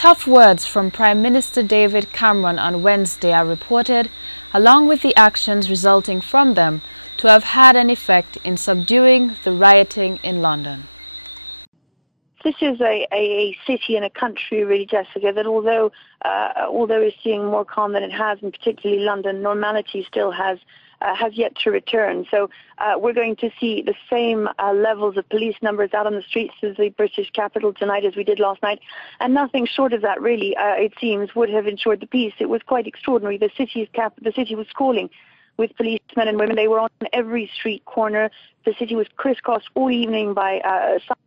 Tough words from Prime Minister David Cameron on Wednesday are reported, along with the actions resulting from them, to have had an effect in subduing the rioting in London. This is a city and a country, really, Jessica, that although it's seeing more calm than it has, and particularly London, normality still has yet to return. So we're going to see the same levels of police numbers out on the streets as the British capital tonight as we did last night, and nothing short of that, really, it seems, would have ensured the peace. It was quite extraordinary. The city was calling with policemen and women. They were on every street corner. The city was crisscrossed all evening by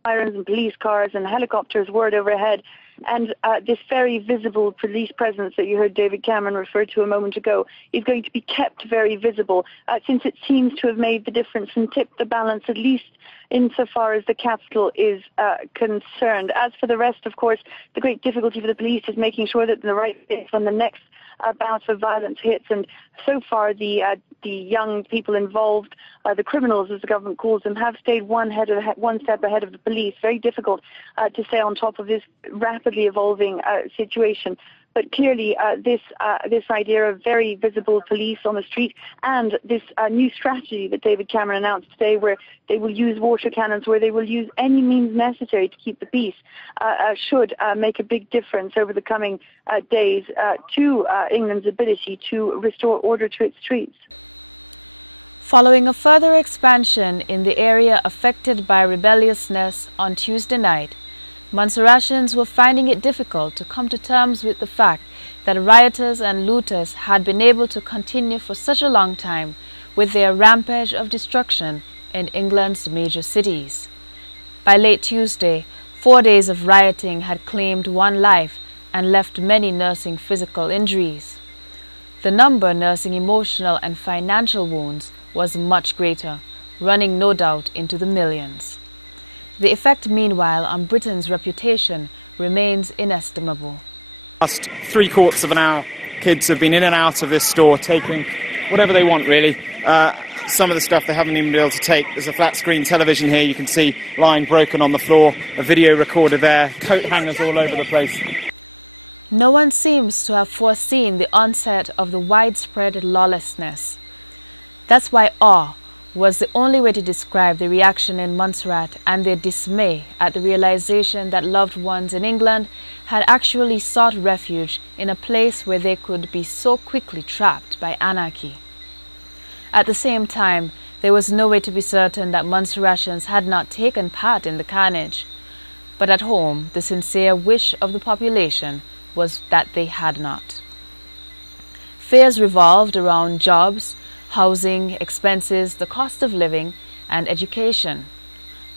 sirens and police cars, and helicopters whirred overhead. And this very visible police presence that you heard David Cameron refer to a moment ago is going to be kept very visible, since it seems to have made the difference and tipped the balance, at least insofar as the capital is concerned. As for the rest, of course, the great difficulty for the police is making sure that the right bits on the next bout of violence hits. And so far, the young people involved, the criminals, as the government calls them, have stayed one step ahead of the police. Very difficult to stay on top of this rapidly evolving situation. But clearly, this idea of very visible police on the street, and this new strategy that David Cameron announced today, where they will use water cannons, where they will use any means necessary to keep the peace, should make a big difference over the coming days to England's ability to restore order to its streets. Following a further expansion in the area affected by rebelliousness on Tuesday night, Montserratians were finding it difficult to come to terms with the fact that rioters and looters had been able to continue for such a long time with their rampage of destruction in England's major cities. By late Tuesday, 4 days of rioting had claimed one life and left many nursing physical injuries. The number nursing emotional and financial wounds was much greater, running no doubt into the millions. The effect, meanwhile, on Britain's reputation remains inestimable. Last 3/4 of an hour, kids have been in and out of this store taking whatever they want, really. Some of the stuff they haven't even been able to take. There's a flat screen television here, you can see line broken on the floor, a video recorder there, coat hangers all over the place. No one seems to have foreseen the onset of the widespread lawlessness. That's why awe was the only way to describe the reaction in Montserrat and their dismay at the realization that loved ones in England had actually sought refuge in a place where they could be so quickly trapped by anarchy. At the same time, there was no way to be certain that Montserratians had not taken part in the carnage. But at home, the sincere wish of the population was that they had not. Fears revolved around jobs, housing, expenses, the cost of living, and education.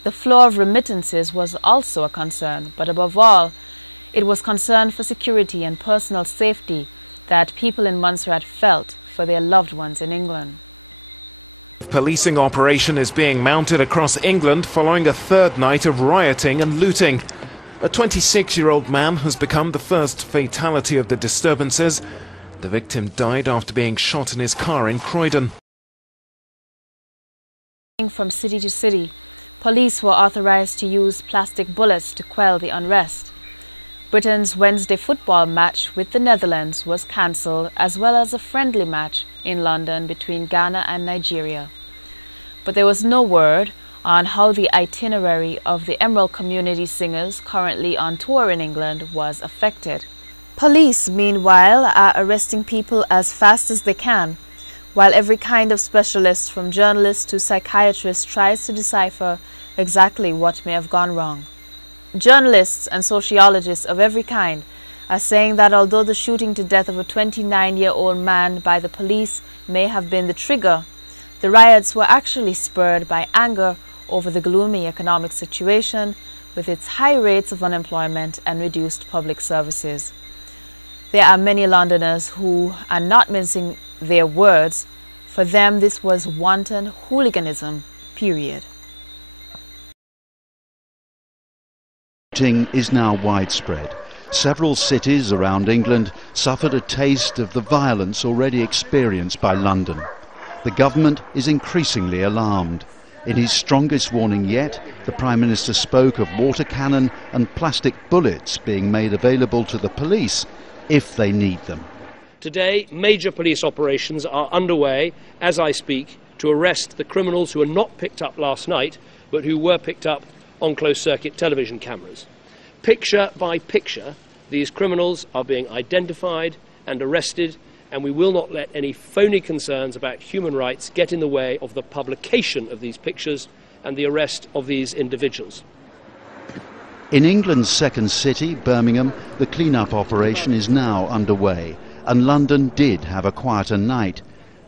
The flow of remittances was also a concern, but above all, it was concern for security and personal safety that people in Montserrat felt for their loved ones in England. A policing operation is being mounted across England following a third night of rioting and looting. A 26-year-old man has become the first fatality of the disturbances. The victim died after being shot in his car in Croydon. From city to city, police were authorized to use plastic bullets to quell the unrest. Britain's Wednesday football match with the Netherlands was cancelled, as well as a friendly match in London between Ghana and Nigeria. But there was no word on how the itinerary of the Emerald Community Singers currently on tour in England was affected. Police, meanwhile, are arresting people as fast as they can, while every kind of specialist, from journalists to psychiatrists, tries to decipher exactly what may have gone wrong. Journalists and sociologists of every kind are saying that although the shooting to death of a 29-year-old man by the police may have been the trigger, the riots were actually spurred by anger over the gloomy economic situation with its high rates of unemployment and reduced public services. There are many Londoners who are not mincing their words. For them, this was wanton hooliganism, period. Rioting is now widespread. Several cities around England suffered a taste of the violence already experienced by London. The government is increasingly alarmed. In his strongest warning yet, the Prime Minister spoke of water cannon and plastic bullets being made available to the police if they need them. Today, major police operations are underway, as I speak, to arrest the criminals who were not picked up last night, but who were picked up on closed-circuit television cameras. Picture by picture, these criminals are being identified and arrested, and we will not let any phony concerns about human rights get in the way of the publication of these pictures and the arrest of these individuals. In England's second city, Birmingham, the clean-up operation is now underway, and London did have a quieter night,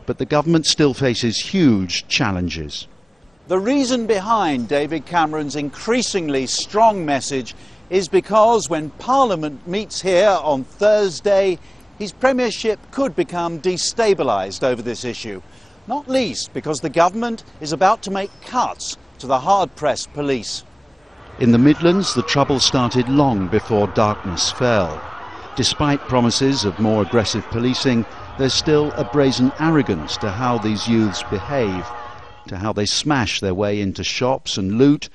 but the government still faces huge challenges. The reason behind David Cameron's increasingly strong message is because when Parliament meets here on Thursday, his premiership could become destabilised over this issue, not least because the government is about to make cuts to the hard-pressed police. In the Midlands, the trouble started long before darkness fell. Despite promises of more aggressive policing, there's still a brazen arrogance to how these youths behave, to how they smash their way into shops and loot,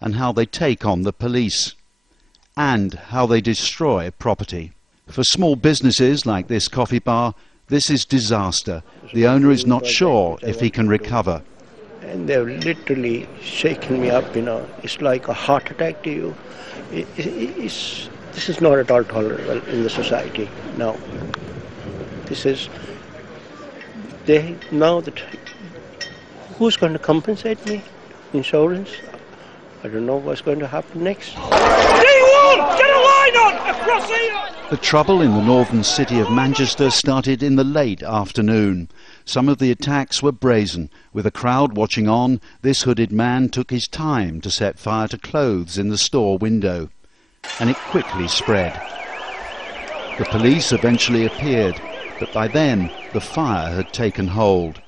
and how they take on the police, and how they destroy property. For small businesses like this coffee bar, this is disaster. The owner is not sure if he can recover. And they've literally shaken me up, you know. It's like a heart attack to you. This is not at all tolerable in the society now. This is, who's going to compensate me? Insurance? I don't know what's going to happen next. The trouble in the northern city of Manchester started in the late afternoon. Some of the attacks were brazen. With a crowd watching on, this hooded man took his time to set fire to clothes in the store window, and it quickly spread. The police eventually appeared, but by then the fire had taken hold.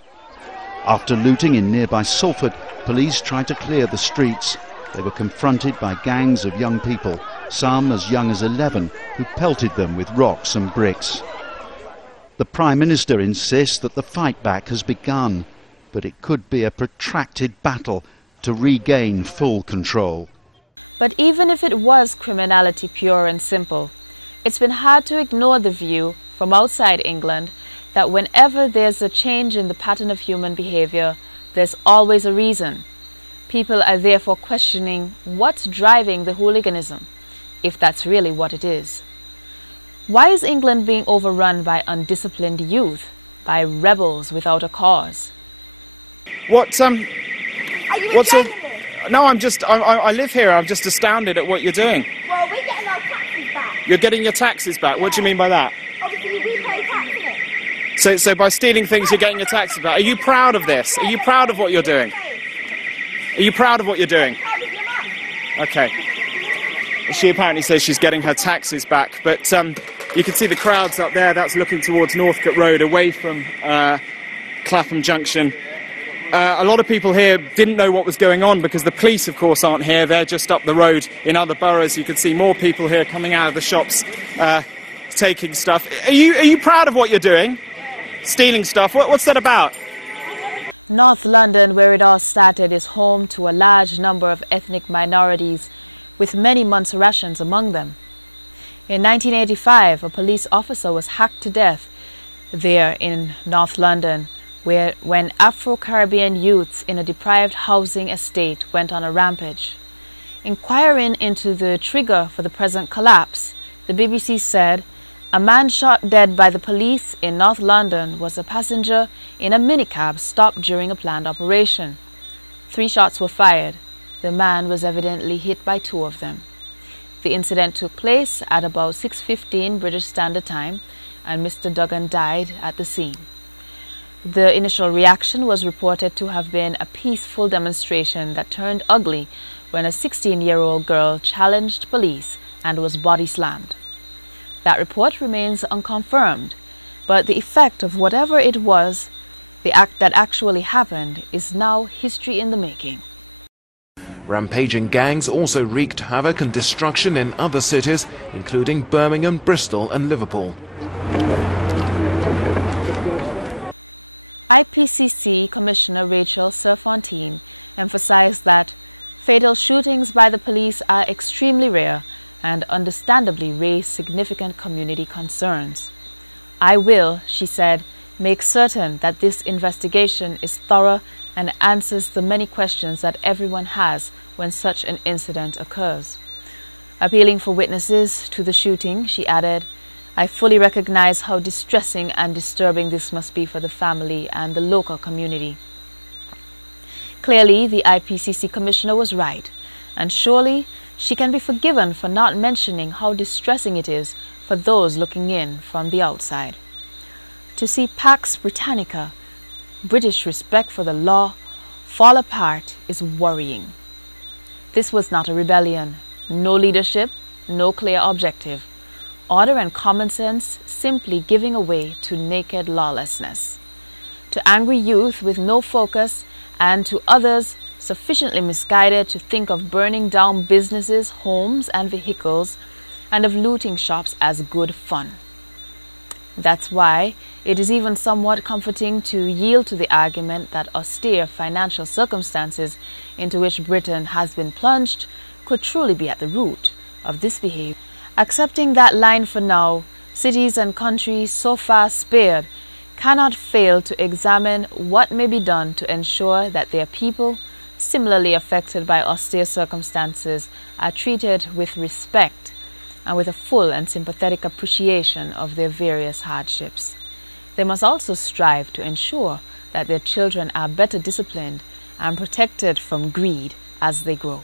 After looting in nearby Salford, police tried to clear the streets. They were confronted by gangs of young people, some as young as 11, who pelted them with rocks and bricks. The Prime Minister insists that the fight back has begun, but it could be a protracted battle to regain full control. But even if it was criminality pure and simple, it's been hard to ignore the view from outside England that whenever there's a change in the pattern of human behavior, there's always a reason. People are therefore questioning what's driving the hooliganism, if that's really what it is. Why is England being overrun by undisciplined youth, by rebels without a cause? What's all... No, I live here. I'm just astounded at what you're doing. Well, we're getting our taxes back. You're getting your taxes back? What do you mean by that? Obviously, we pay tax in it. So by stealing things, you're getting your taxes back. Are you proud of this? Are you proud of what you're doing? Are you proud of what you're doing? Okay. She apparently says she's getting her taxes back, but you can see the crowds up there. That's looking towards Northcote Road, away from Clapham Junction. A lot of people here didn't know what was going on because the police, of course, aren't here. They're just up the road in other boroughs. You can see more people here coming out of the shops, taking stuff. Are you proud of what you're doing? Stealing stuff? What's that about? North London, where it all started, is home to a large number of ethnic minorities, with many Montserratians among them. In 1985, a police officer was hacked to death there in North London, when Afro-Caribbean youths in a deprived housing estate went on a rampage. Inquiring into the trigger for the present collapse, the BBC said, "A man shot dead by the police in North London was a passenger in a minicab stopped during a planned operation. 3 shots were fired. The man was evidently hit by 2 of them. The incident took place at about 6:15 British Standard Time, and Mr. Duggan died at the scene." The initial reaction was reported to have been a peaceful demonstration that turned ugly when a 16-year-old girl challenged police and was body slammed. That report remains unconfirmed, but the effect of whatever it was, the act that actually happened, is now history in the making. Rampaging gangs also wreaked havoc and destruction in other cities, including Birmingham, Bristol and Liverpool. IPCC Commissioner Rachel Serfontein emphasized that fatal shootings by the police are extremely rare and understandably raise significant community concerns. "I will," she said, "make certain that this investigation is thorough and answers the many questions that everyone has when such an incident occurs." Appealing for witnesses to the shooting, she added, "I fully recognize how distressing and disturbing this must be for the family and the local community." Clearly, the IPCC Commissioner was right, and surely she can be forgiven for not mentioning how distressing it is for those looking in from the outside. To see Pax Britannica, British respect for the law, fall apart is worrying. This was not a rebellion, no leadership, no clear objective. Order and common sense simply giving way to naked lawlessness. To angry youth with no focus, and to others sufficiently misguided to think of burning down businesses, homes and vehicles, and of looting shops as good fun. That's why it is even somewhat comforting to yield to the argument that austere financial circumstances into which Britain has been plunged could truly be at the root of this behavior. Accepting that line for now, cities and countries so far spared cannot fail to examine what may be done to ensure that their people, similarly affected by austere circumstances, are treated with respect and with a full and sympathetic appreciation of their various hardships. They must also strive to ensure that their children are better disciplined and protected from greed as they grow.